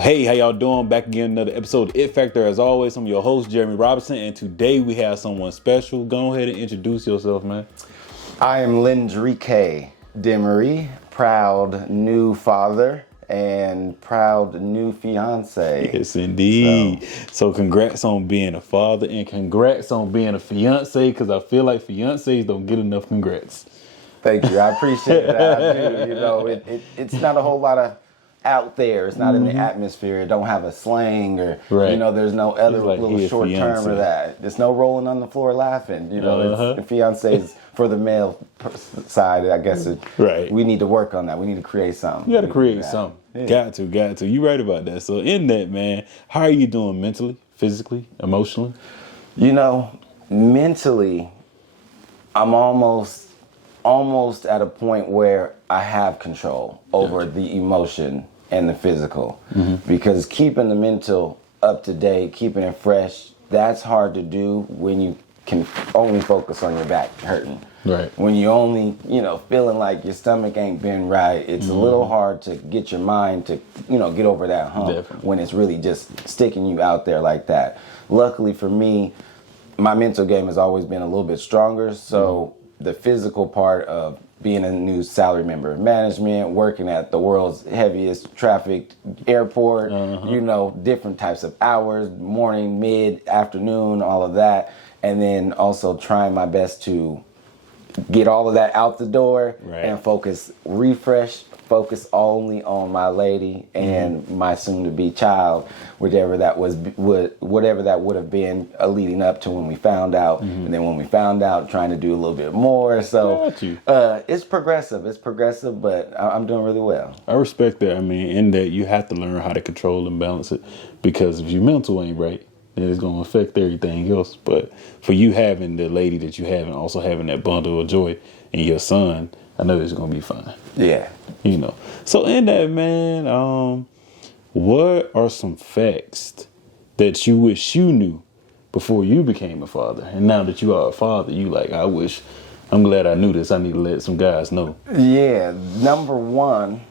Hey, how y'all doing? Back again, another episode of It Factor. As always, I'm your host, Jeremy Robinson, and today we have someone special. Go ahead and introduce yourself, man. I am Lynndryque, Demery, proud new father and proud new fiance. Yes, indeed. So congrats on being a father and congrats on being a fiance, because I feel like fiancés don't get enough congrats. Thank you. I appreciate that. I do. You know, it's not a whole lot of out there. It's not in the atmosphere. It don't have a slang or, you know, there's no other like little short term of that. There's no rolling on the floor laughing. You know, it's, the fiancés for the male side, I guess. We need to work on that. We need to create something. You got to create something. Yeah. Got to. You're right about that. So in that, man, how are you doing mentally, physically, emotionally? You know, mentally, I'm almost at a point where I have control over the emotion and the physical, because keeping the mental up to date, keeping it fresh, that's hard to do when you can only focus on your back hurting. Right. When you only, feeling like your stomach ain't been right, it's a little hard to get your mind to, get over that hump when it's really just sticking you out there like that. Luckily for me, my mental game has always been a little bit stronger, so the physical part of being a new salary member of management, working at the world's heaviest trafficked airport, different types of hours, morning, mid, afternoon, all of that. And then also trying my best to get all of that out the door and focus only on my lady and my soon-to-be child, whatever that would have been leading up to when we found out, and then when we found out, trying to do a little bit more. So it's progressive, but I'm doing really well. I respect that. I mean, in that you have to learn how to control and balance it, because if your mental ain't right, then it's going to affect everything else. But for you having the lady that you have and also having that bundle of joy and your son, I know it's going to be fine. Yeah. So in that, man, what are some facts that you wish you knew before you became a father? And now that you are a father, you like, I'm glad I knew this. I need to let some guys know. Yeah. Number one,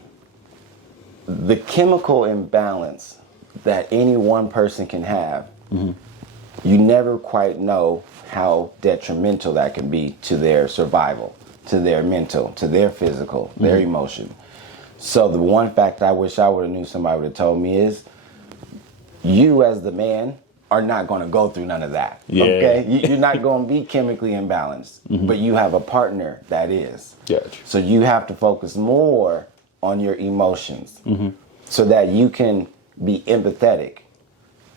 the chemical imbalance that any one person can have, you never quite know how detrimental that can be to their survival, to their mental, to their physical, their emotion. So the one fact I wish I would have knew somebody would have told me is, you as the man are not going to go through none of that. Yeah. Okay? You're not going to be chemically imbalanced, but you have a partner that is. Gotcha. So you have to focus more on your emotions so that you can be empathetic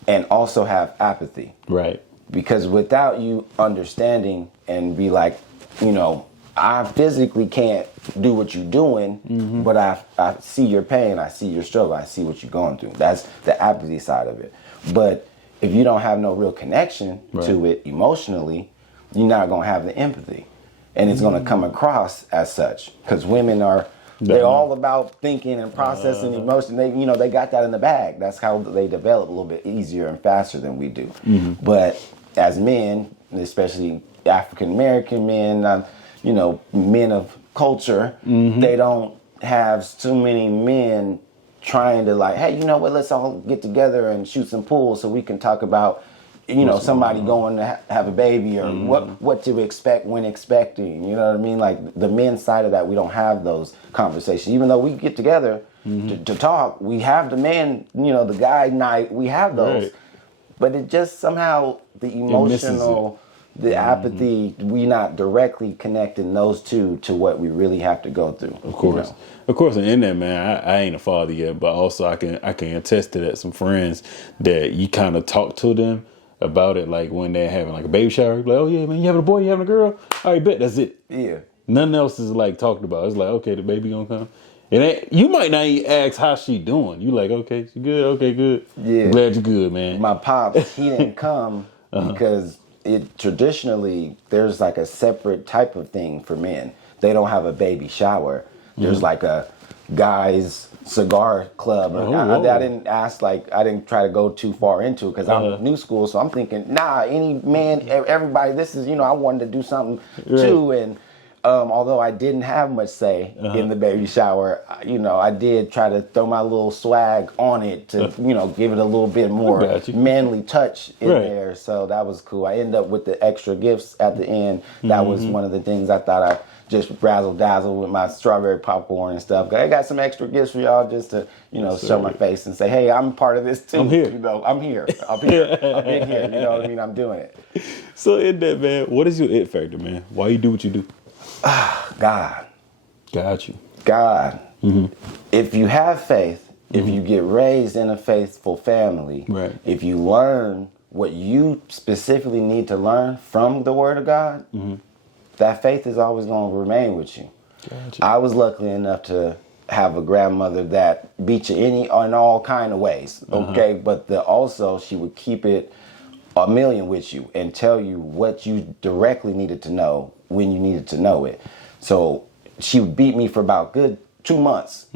and also have apathy. Right. Because without you understanding and be like, I physically can't do what you're doing, but I see your pain, I see your struggle, I see what you're going through. That's the apathy side of it. But if you don't have no real connection to it emotionally, you're not going to have the empathy. And it's going to come across as such. Because women they're all about thinking and processing emotion. They got that in the bag. That's how they develop a little bit easier and faster than we do. But as men, especially African American men, men of culture, they don't have too many men trying to like, hey, you know what, let's all get together and shoot some pool so we can talk about, somebody going to have a baby or what to expect when expecting. You know what I mean? Like the men's side of that, we don't have those conversations. Even though we get together to talk, we have the man, the guy night, we have those. Right. But it just somehow, the emotional, the apathy, we not directly connecting those two to what we really have to go through. Of course. Of course, and in that, man, I ain't a father yet, but also I can attest to that. Some friends that you kind of talk to them about it, like when they're having like a baby shower, you're like, oh yeah, man, you having a boy, you having a girl? All right, bet, that's it. Yeah. Nothing else is like talked about. It's like, okay, the baby gonna come. You might not even ask how she doing. You like, okay, she good, okay, good. Yeah. I'm glad you're good, man. My pops, he didn't come because traditionally there's like a separate type of thing for men. They don't have a baby shower. There's like a guys cigar club. I didn't ask, I didn't try to go too far into it because I'm new school, so I'm thinking, any man, everybody, this is, I wanted to do something too. And Although I didn't have much say in the baby shower, I did try to throw my little swag on it to, give it a little bit more manly touch in there. So that was cool. I ended up with the extra gifts at the end. That was one of the things I thought I just razzle dazzle with my strawberry popcorn and stuff. I got some extra gifts for y'all just to, show my face and say, hey, I'm part of this too. I'm here. I'm here. I'm here. I'm in here. You know what I mean? I'm doing it. So in that, man, what is your it factor, man? Why you do what you do? God. Got you. God. If you have faith, if you get raised in a faithful family, right. if you learn what you specifically need to learn from the Word of God, that faith is always going to remain with you. Gotcha. I was lucky enough to have a grandmother that beat you in all kind of ways, okay? But also she would keep it a million with you and tell you what you directly needed to know when you needed to know it. So she would beat me for about good 2 months.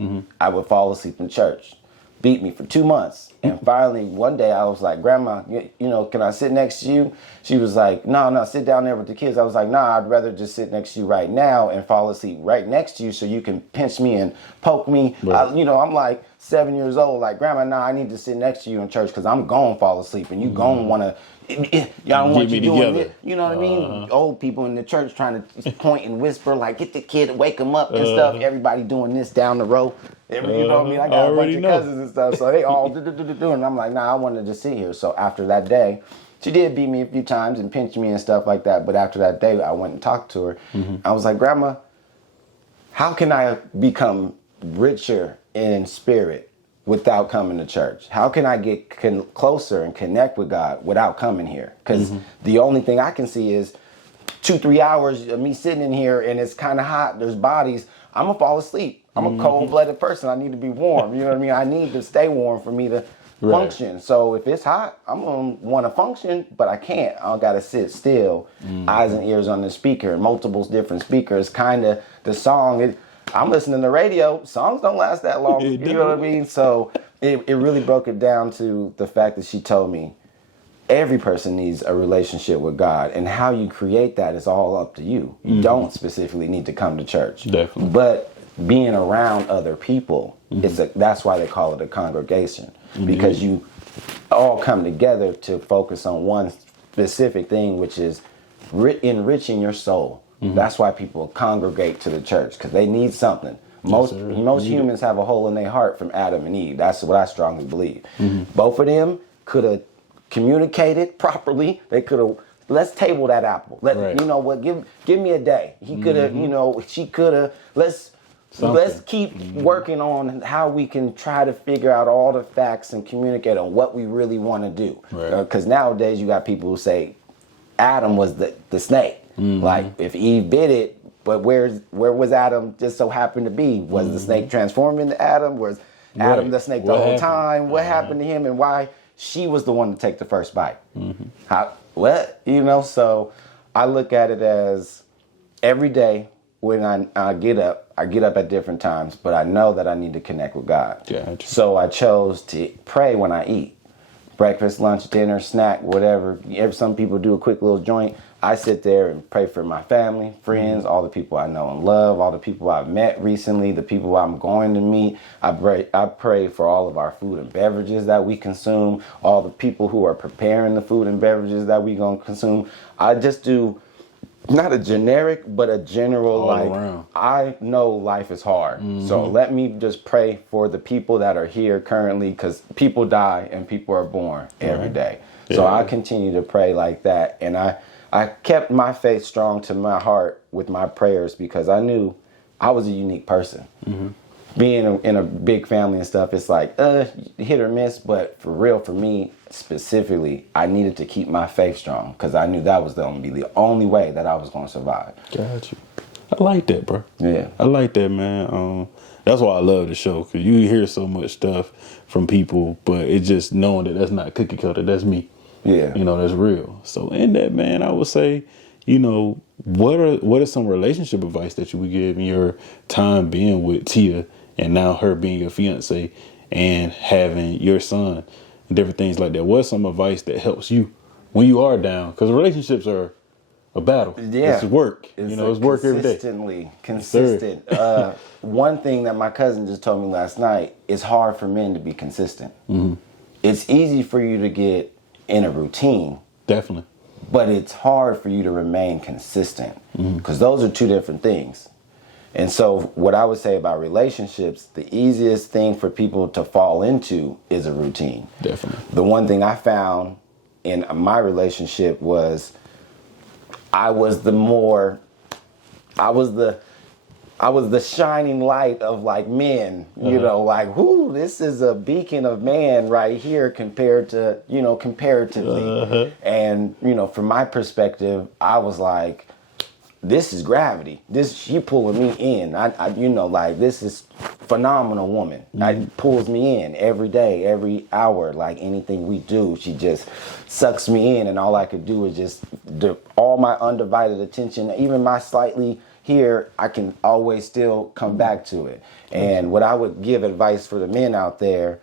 I would fall asleep in church. Beat me for 2 months. And finally, one day I was like, Grandma, can I sit next to you? She was like, no, sit down there with the kids. I was like, nah, I'd rather just sit next to you right now and fall asleep right next to you so you can pinch me and poke me. Right. I'm like 7 years old. Like, Grandma, I need to sit next to you in church because I'm going to fall asleep and you going to want to. Y'all don't want you doing it. You know what I mean? Old people in the church trying to point and whisper, like, get the kid, wake him up and stuff. Everybody doing this down the row. You know what I mean? I got a bunch of cousins and stuff, so they all do. And I'm like, nah, I wanted to sit here. So after that day, she did beat me a few times and pinch me and stuff like that. But after that day, I went and talked to her. I was like, Grandma, how can I become richer in spirit without coming to church? How can I get closer and connect with God without coming here? Because the only thing I can see is 2-3 hours of me sitting in here and it's kind of hot. There's bodies. I'm going to fall asleep. I'm a cold-blooded person. I need to be warm. You know what I mean? I need to stay warm for me to function. So if it's hot, I'm going to want to function, but I can't. I got to sit still, eyes and ears on the speaker, multiple different speakers, kind of the song. I'm listening to radio. Songs don't last that long. You know what I mean? So it really broke it down to the fact that she told me every person needs a relationship with God, and how you create that is all up to you. You don't specifically need to come to church. Definitely. But being around other people, that's why they call it a congregation, because you all come together to focus on one specific thing, which is enriching your soul. That's why people congregate to the church, because they need something. Most humans have a hole in their heart from Adam and Eve. That's what I strongly believe. Both of them could have communicated properly. They could have, let's table that apple. You know what, give me a day. He could have, she could have, let's keep working on how we can try to figure out all the facts and communicate on what we really want to do. Because nowadays you got people who say Adam was the snake. Like, if Eve bit it, but where was Adam just so happened to be? Was the snake transformed into Adam? Was Adam the snake the whole time? What happened to him, and why she was the one to take the first bite? So I look at it as every day when I get up at different times, but I know that I need to connect with God. Gotcha. So I chose to pray when I eat. Breakfast, lunch, dinner, snack, whatever. Some people do a quick little joint. I sit there and pray for my family, friends, all the people I know and love, all the people I've met recently, the people I'm going to meet. I pray for all of our food and beverages that we consume, all the people who are preparing the food and beverages that we're going to consume. I just do not a generic, but a general, all like, around. I know life is hard. So let me just pray for the people that are here currently, because people die and people are born every day. Yeah. So I continue to pray like that. And I kept my faith strong to my heart with my prayers, because I knew I was a unique person. Being in a big family and stuff, it's like hit or miss. But for real, for me specifically, I needed to keep my faith strong, because I knew that was the only way that I was going to survive. Got you. I like that, bro. Yeah. I like that, man. That's why I love the show, because you hear so much stuff from people, but it's just knowing that that's not cookie cutter. That's me. Yeah. That's real. So in that, man, I would say, what are some relationship advice that you would give in your time being with Tia, and now her being your fiance and having your son and different things like that? What's some advice that helps you when you are down? Because relationships are a battle. Yeah. It's work. It's work every day. Consistent. One thing that my cousin just told me last night, it's hard for men to be consistent. Mm-hmm. It's easy for you to get in a routine. Definitely. But it's hard for you to remain consistent because those are two different things. And so what I would say about relationships, the easiest thing for people to fall into is a routine. Definitely. The one thing I found in my relationship was I was the shining light of like men, like, whoo, this is a beacon of man right here compared to, comparatively. And, from my perspective, I was like, this is gravity. She pulling me in. This is phenomenal woman. Pulls me in every day, every hour, like anything we do. She just sucks me in, and all I could do is just all my undivided attention, even my slightly here, I can always still come back to it. And what I would give advice for the men out there,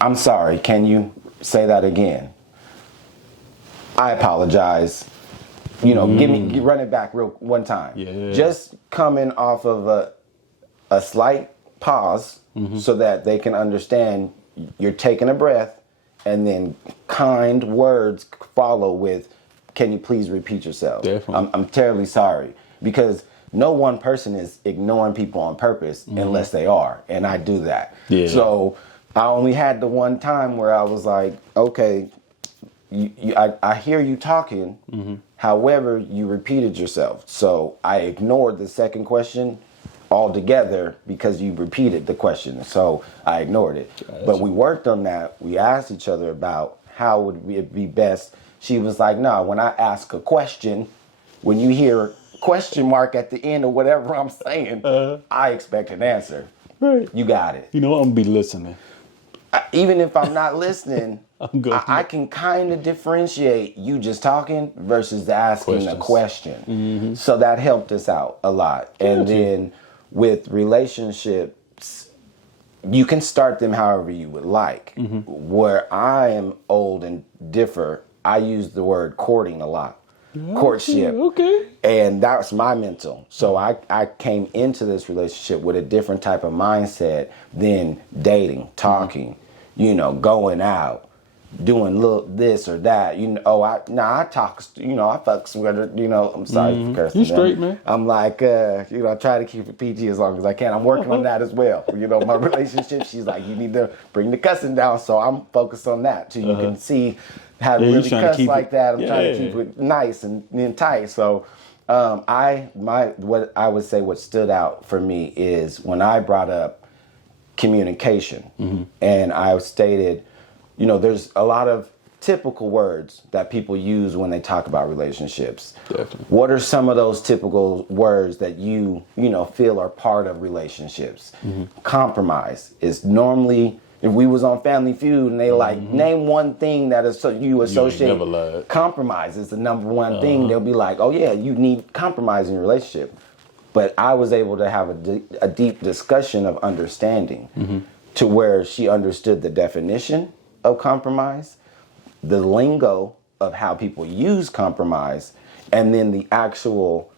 I'm sorry, can you say that again? I apologize. Run it back real one time. Yeah. Just coming off of a slight pause so that they can understand you're taking a breath, and then kind words follow with, can you please repeat yourself? Definitely. I'm terribly sorry, because no one person is ignoring people on purpose unless they are, and I do that. Yeah. So I only had the one time where I was like, okay, I hear you talking, however, you repeated yourself. So I ignored the second question altogether because you repeated the question. So I ignored it. Gotcha. But we worked on that. We asked each other about how would it be best. She was like, no, when I ask a question, when you hear question mark at the end of whatever I'm saying, I expect an answer. Right. You got it. I'm going to be listening. Even if I'm not listening, I can kind of differentiate you just talking versus asking a question. So that helped us out a lot. And then with relationships, you can start them however you would like. Where I am old and differ, I use the word courting a lot. Courtship. Okay. And that's my mental. So I came into this relationship with a different type of mindset than dating, talking, going out, doing little this or that. I talk, I fucks with her, I'm sorry for cursing. You straight, man. I'm like, I try to keep it PG as long as I can. I'm working on that as well. My relationship, she's like, you need to bring the cussing down. So I'm focused on that too. You can see how to really cuss like that. I'm trying to keep it nice and tight. So what I would say what stood out for me is when I brought up communication, and I stated, there's a lot of typical words that people use when they talk about relationships. Definitely. What are some of those typical words that you feel are part of relationships? Compromise is normally, if we was on Family Feud and they name one thing that is you associate, never lied. Compromise is the number one thing. They'll be like, oh yeah, you need compromise in your relationship. But I was able to have a deep discussion of understanding to where she understood the definition of compromise, the lingo of how people use compromise, and then the actual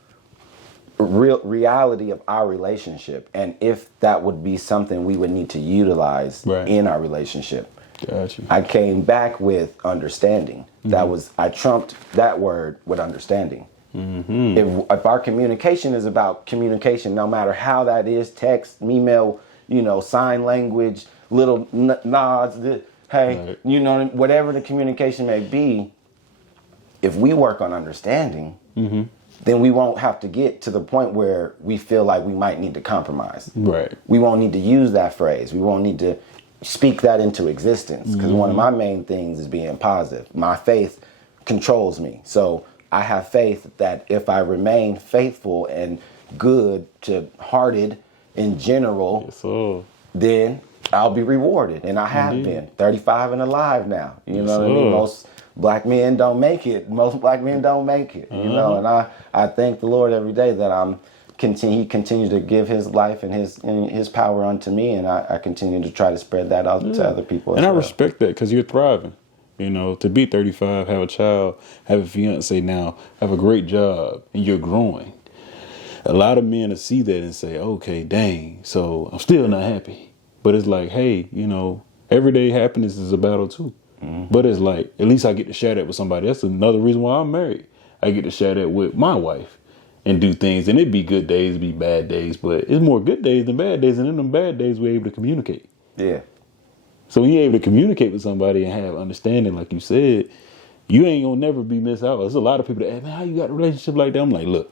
reality of our relationship, and if that would be something we would need to utilize in our relationship. Gotcha. I came back with understanding. I trumped that word with understanding. If our communication is about communication, no matter how that is, text, email, sign language, little nods, hey, whatever the communication may be, if we work on understanding, then we won't have to get to the point where we feel like we might need to compromise. Right. We won't need to use that phrase. We won't need to speak that into existence, because one of my main things is being positive. My faith controls me. So I have faith that if I remain faithful and good to hearted in general, then I'll be rewarded. And I have been 35 and alive now. You know what I mean? Most black men don't make it. Most black men don't make it. And I thank the Lord every day that He continues to give His life and His power unto me, and I continue to try to spread that out to other people. And I respect that, because you're thriving. You know, to be 35, have a child, have a fiance now, have a great job, and you're growing. A lot of men will see that and say, okay, dang, so I'm still not happy. But it's like, hey, you know, everyday happiness is a battle too. But it's like, at least I get to share that with somebody. That's another reason why I'm married. I get to share that with my wife and do things. And it'd be good days, it'd be bad days, but it's more good days than bad days. And in them bad days, we're able to communicate. Yeah. So when you're able to communicate with somebody and have understanding, like you said, you ain't gonna never be missed out. There's a lot of people that ask, man, how you got a relationship like that? I'm like, look,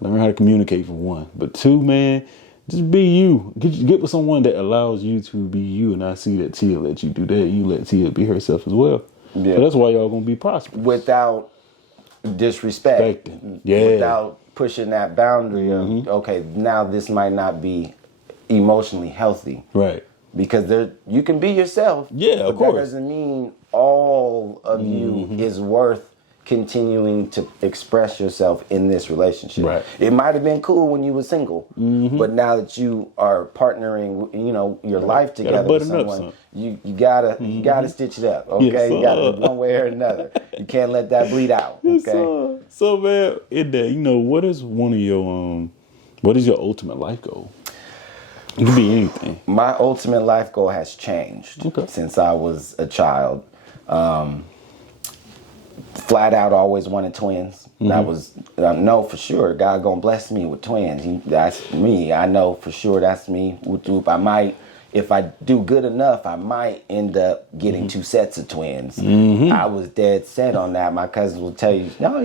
learn how to communicate for one. But two, man, just be you. Get with someone that allows you to be you. And I see that Tia let you do that. You let Tia be herself as well. Yeah. So that's why y'all gonna be prosperous. Without disrespect. Yeah. Without pushing that boundary of, okay, now this might not be emotionally healthy. Right. Because you can be yourself. Yeah, of course. That doesn't mean all of you is worth continuing to express yourself in this relationship. Right. It might have been cool when you were single, but now that you are partnering, you know, your life together with someone, you gotta stitch it up. Okay, yes, you gotta one way or another. You can't let that bleed out. Okay. Yes, so man, you know, what is one of your what is your ultimate life goal? It could be anything. My ultimate life goal has changed since I was a child. Flat out always wanted twins. That was, I know for sure God gonna bless me with twins. That's me. I know for sure that's me. I might, if I do good enough, I might end up getting 2 sets of twins. I was dead set on that. My cousins will tell you, no,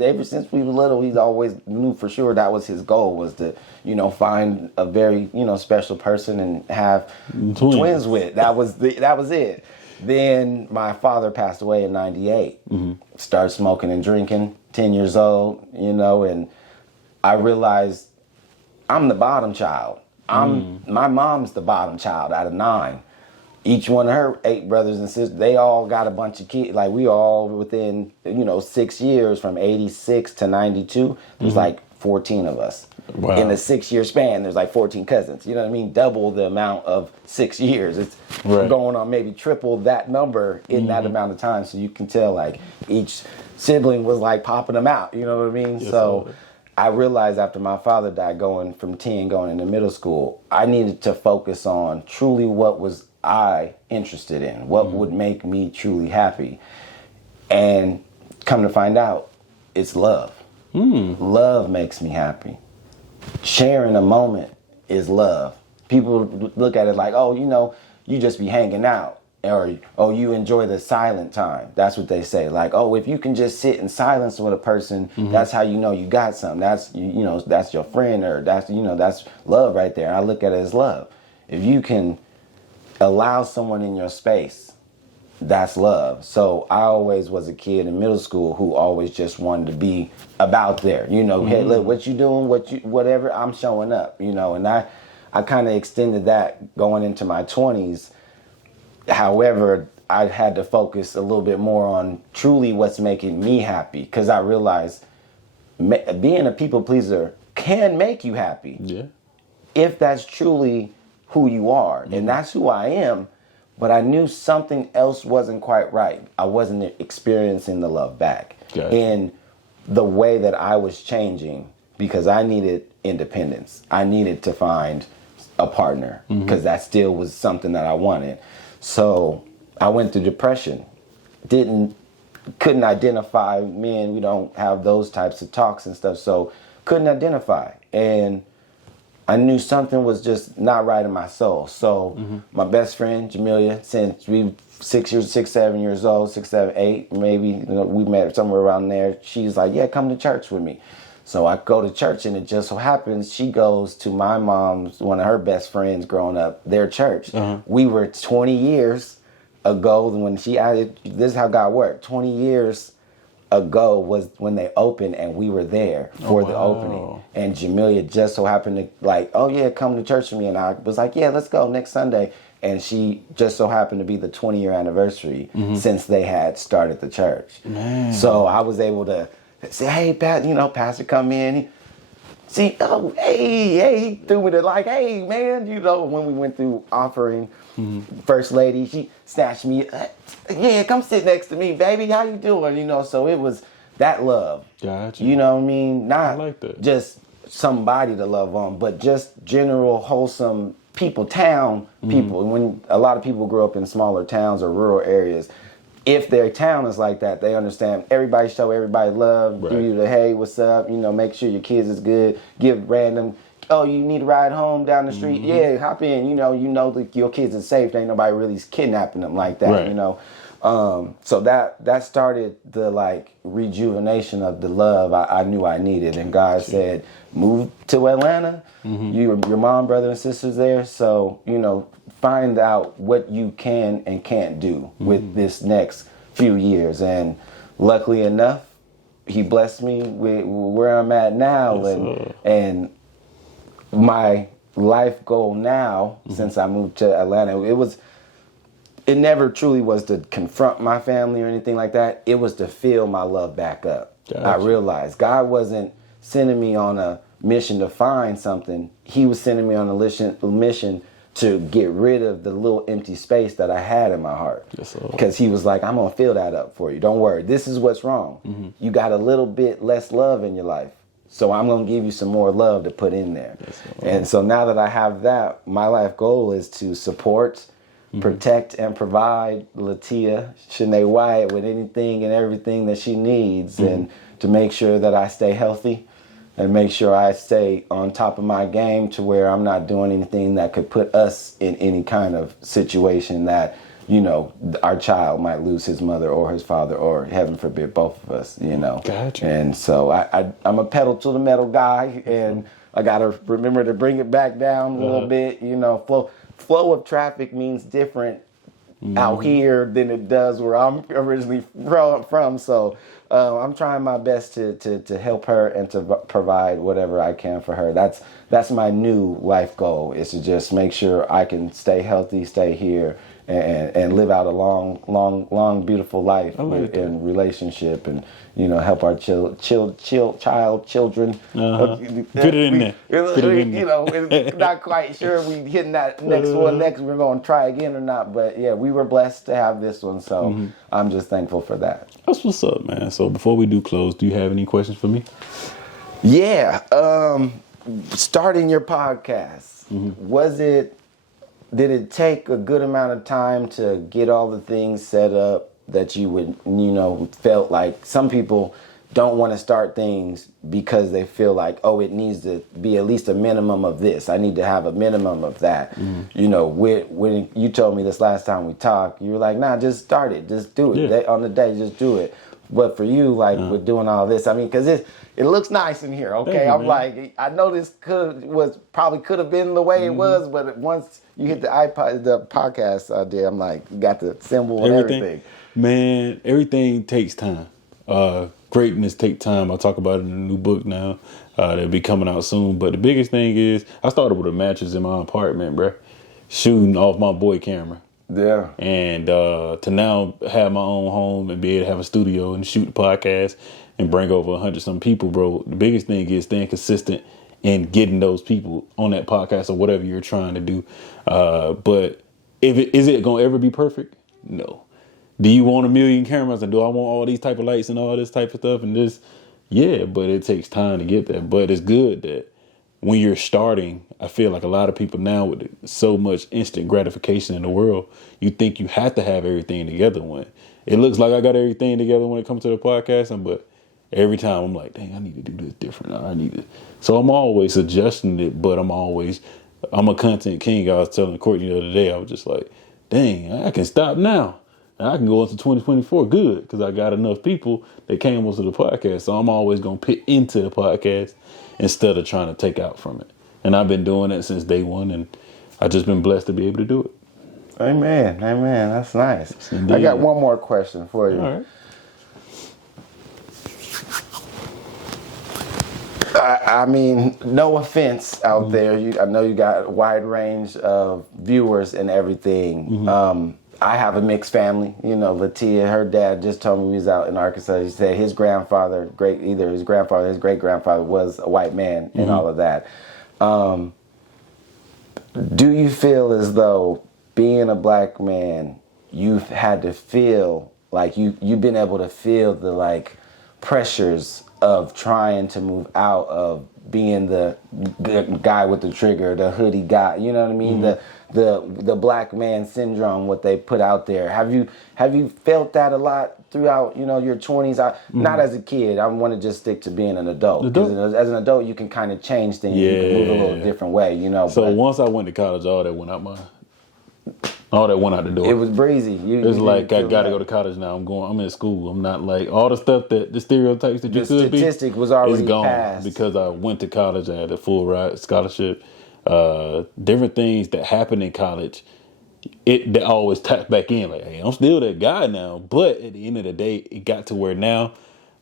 ever since we were little, he's always knew for sure that was his goal, was to, you know, find a very, you know, special person and have twins with. That was it. Then my father passed away in 98. Started smoking and drinking, 10 years old, you know, and I realized I'm the bottom child. My mom's the bottom child out of 9. Each one of her 8 brothers and sisters, they all got a bunch of kids. Like, we all within, you know, 6 years from 86 to 92, there's like 14 of us. Wow. In a 6-year span, there's like 14 cousins. You know what I mean? Double the amount of 6 years. It's going on maybe triple that number in that amount of time. So you can tell, like, each sibling was like popping them out. You know what I mean? Yes, so I realized after my father died, going from 10 going into middle school, I needed to focus on truly what was I interested in, what would make me truly happy. And come to find out, it's love. Love makes me happy. Sharing a moment is love. People look at it like, oh, you know, you just be hanging out, or oh, you enjoy the silent time. That's what they say. Like, oh, if you can just sit in silence with a person, that's how you know you got something. That's, you know, that's your friend, or that's, you know, that's love right there. I look at it as love. If you can allow someone in your space, that's love. So I always was a kid in middle school who always just wanted to be about there. You know, hey, look, what you doing, whatever, I'm showing up, you know, and I kind of extended that going into my 20s. However, I had to focus a little bit more on truly what's making me happy, because I realized being a people pleaser can make you happy. Yeah. If that's truly who you are, and that's who I am. But I knew something else wasn't quite right. I wasn't experiencing the love back in the way that I was changing, because I needed independence. I needed to find a partner, because that still was something that I wanted. So I went through depression. Couldn't identify men. We don't have those types of talks and stuff. So couldn't identify. And I knew something was just not right in my soul. So my best friend, Jamelia, since we 6, 7 years old, 6, 7, 8, maybe, you know, we met somewhere around there. She's like, yeah, come to church with me. So I go to church, and it just so happens she goes to my mom's, one of her best friends growing up, their church. We were 20 years ago when this is how God worked. 20 years ago was when they opened, and we were there for the opening. And Jamelia just so happened to like, oh yeah, come to church with me. And I was like, yeah, let's go next Sunday. And she just so happened to be the 20-year anniversary since they had started the church. Man. So I was able to say, hey, Pastor come in. He threw me to like, hey man, you know, when we went through offering. First lady, she snatched me. Yeah, come sit next to me, baby. How you doing? You know, so it was that love. Gotcha. You know what I mean? Not I like that. just somebody to love on, but just general wholesome people, town people. When a lot of people grow up in smaller towns or rural areas, if their town is like that, they understand everybody show everybody love, Right. do you the hey, what's up, you know, make sure your kids is good, give random, oh, you need a ride home down the street, yeah, hop in, you know that your kids are safe, ain't nobody really kidnapping them like that, Right. you know. So that started the like rejuvenation of the love I knew I needed, and God said, move to Atlanta, your mom, brother, and sisters there, so, you know, find out what you can and can't do with this next few years. And luckily enough, he blessed me with where I'm at now. And my life goal now, since I moved to Atlanta, it never truly was to confront my family or anything like that. It was to fill my love back up. Gotcha. I realized God wasn't sending me on a mission to find something. He was sending me on a mission to get rid of the little empty space that I had in my heart. Yes, sir. Because he was like, I'm going to fill that up for you. Don't worry. This is what's wrong. You got a little bit less love in your life. So I'm going to give you some more love to put in there. Yes, sir. And so now that I have that, my life goal is to support, protect, and provide Latia Shanae Wyatt with anything and everything that she needs, and to make sure that I stay healthy and make sure I stay on top of my game to where I'm not doing anything that could put us in any kind of situation that, you know, our child might lose his mother or his father, or heaven forbid, both of us, you know. Gotcha. And so I'm a pedal to the metal guy, and I got to remember to bring it back down a little bit, you know. Flow of traffic means different out here than it does where I'm originally from. So I'm trying my best to help her and to provide whatever I can for her. That's my new life goal, is to just make sure I can stay healthy, stay here, and live out a long, beautiful life in relationship, and, you know, help our children. Fit it in there. You know, we're not quite sure we hitting that next one next. We're going to try again or not, but yeah, we were blessed to have this one, so I'm just thankful for that. That's what's up, man. So before we do close, do you have any questions for me? Yeah, starting your podcast, did it take a good amount of time to get all the things set up that you would, you know, felt like some people don't want to start things because they feel like, oh, it needs to be at least a minimum of this. I need to have a minimum of that. You know, when you told me this last time we talked, you were like, nah, just start it. Just do it. Yeah. On the day, just do it. But for you, like, with doing all this, I mean, because it looks nice in here, okay? You, I'm man. like, I know this probably could have been the way it was, but once you hit the podcast idea, I'm like, you got the symbol and everything. Man, everything takes time. Greatness takes time. I talk about it in a new book now that'll be coming out soon. But the biggest thing is, I started with a mattress in my apartment, bro, shooting off my boy camera. Yeah. And to now have my own home and be able to have a studio and shoot the podcast and bring over 100-some people, bro. The biggest thing is staying consistent and getting those people on that podcast or whatever you're trying to do. But is it going to ever be perfect? No. Do you want 1 million cameras, and do I want all these type of lights and all this type of stuff and this? Yeah, but it takes time to get there. But it's good that when you're starting, I feel like a lot of people now, with so much instant gratification in the world, you think you have to have everything together. When it looks like I got everything together when it comes to the podcasting, but every time I'm like, dang, I need to do this different. So I'm always adjusting it, but I'm a content king. I was telling Courtney the other day, I was just like, dang, I can stop now. And I can go into 2024 good because I got enough people that came onto the podcast. So I'm always going to put into the podcast instead of trying to take out from it. And I've been doing it since day one, and I've just been blessed to be able to do it. Amen. That's nice. Indeed. I got one more question for you. All right. I mean, no offense out there. I know you got a wide range of viewers and everything. I have a mixed family. You know, Latia, her dad just told me he was out in Arkansas. He said his grandfather, his great-grandfather was a white man and all of that. Do you feel as though being a black man, you've had to feel like you've been able to feel the like pressures of trying to move out of being the guy with the trigger, the hoodie guy, you know what I mean? The black man syndrome, what they put out there. Have you felt that a lot throughout, your 20s? Not as a kid. I want to just stick to being an adult. Because as an adult, you can kind of change things. You can move a little different way, So once I went to college, all that went out the door. It was breezy. It's like I gotta go to college now. I'm in school. I'm not like all the stuff that the stereotypes that you could be. The statistic was already gone passed because I went to college. I had a full ride scholarship. Different things that happened in college. That always tapped back in like, hey, I'm still that guy now. But at the end of the day, it got to where now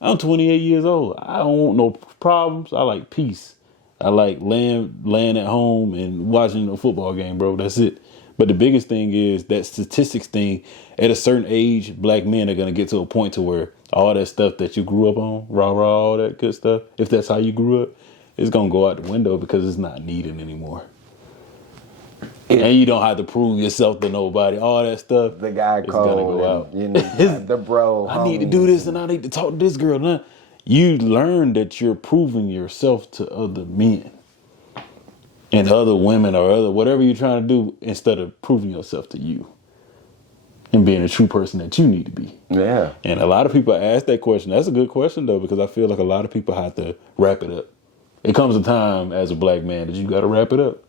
I'm 28 years old. I don't want no problems. I like peace. I like laying at home and watching a football game, bro. That's it. But the biggest thing is that statistics thing. At a certain age, black men are going to get to a point to where all that stuff that you grew up on, rah-rah, all that good stuff, if that's how you grew up, it's going to go out the window because it's not needed anymore. And you don't have to prove yourself to nobody. All that stuff, the guy is going to go out. The bro. I need to do this and I need to talk to this girl. Now, you learn that you're proving yourself to other men. And other women or other whatever you're trying to do instead of proving yourself to you and being a true person that you need to be. Yeah. And a lot of people ask that question. That's a good question though, because I feel like a lot of people have to wrap it up. It comes a time as a black man that you got to wrap it up.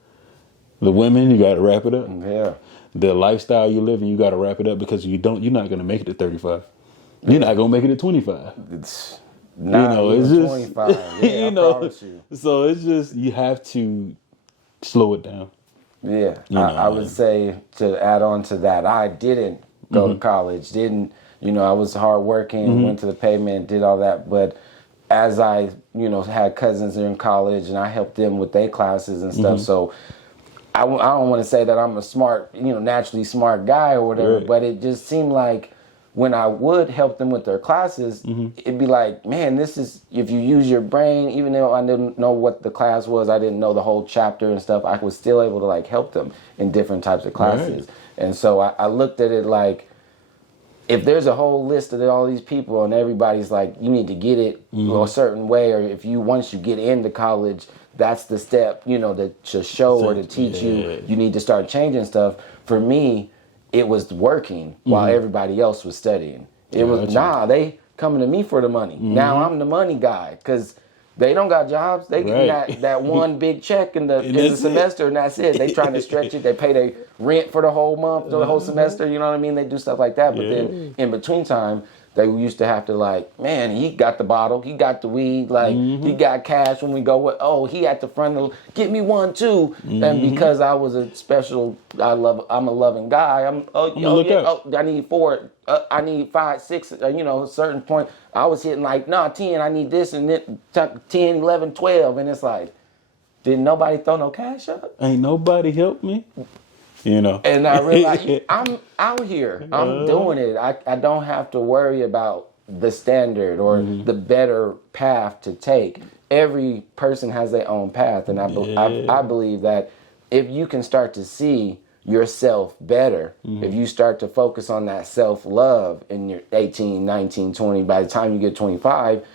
The women, you got to wrap it up. Yeah. The lifestyle you live in, you got to wrap it up because you're not going to make it at 35. You're not going to make it at 25. It's not it's just 25. Yeah, I promise you. So it's just you have to slow it down. Yeah, I would say to add on to that, I didn't go to college. I was hardworking, went to the pavement, did all that. But as I, had cousins in college and I helped them with their classes and stuff. So I don't want to say that I'm a smart, naturally smart guy or whatever, but it just seemed like when I would help them with their classes, it'd be like, man, this is, if you use your brain, even though I didn't know what the class was, I didn't know the whole chapter and stuff, I was still able to like help them in different types of classes. Right. And so I looked at it like, if there's a whole list of all these people and everybody's like, you need to get it a certain way, or once you get into college, that's the step, to show or to teach you need to start changing stuff. For me, it was working while everybody else was studying. It was, they coming to me for the money. Now I'm the money guy because they don't got jobs. They get that one big check in the semester and that's it. They trying to stretch it. They pay their rent for the whole month or the whole semester. You know what I mean? They do stuff like that. But then in between time, they used to have to like, man, he got the bottle, he got the weed, like he got cash when we go, he at the front of get me one too. And because I was a special, I'm a loving guy, I need 4, I need 5, 6, a certain point. I was hitting like, 10, I need this and then 10, 11, 12. And it's like, didn't nobody throw no cash up? Ain't nobody help me. And I realized I'm out here. I'm doing it. I don't have to worry about the standard or the better path to take. Every person has their own path. And I believe that if you can start to see yourself better, if you start to focus on that self-love in your 18, 19, 20, by the time you get 25,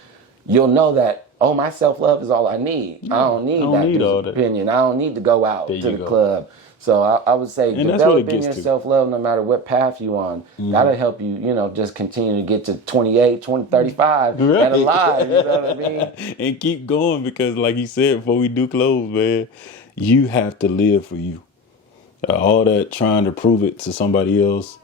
you'll know that, my self-love is all I need. I don't need that dude's opinion. I don't need to go out to the club. So I would say developing your self-love no matter what path you on, that'll help you, just continue to get to 28, 20, 35 and alive, you know what I mean? And keep going because like you said, before we do close, man, you have to live for you. All that trying to prove it to somebody else,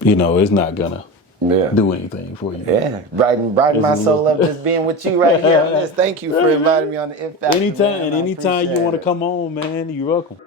it's not gonna do anything for you. Yeah, brighten my soul up just being with you right here on this. Thank you for inviting me on the Impact. Anytime you want to come on, man, you're welcome.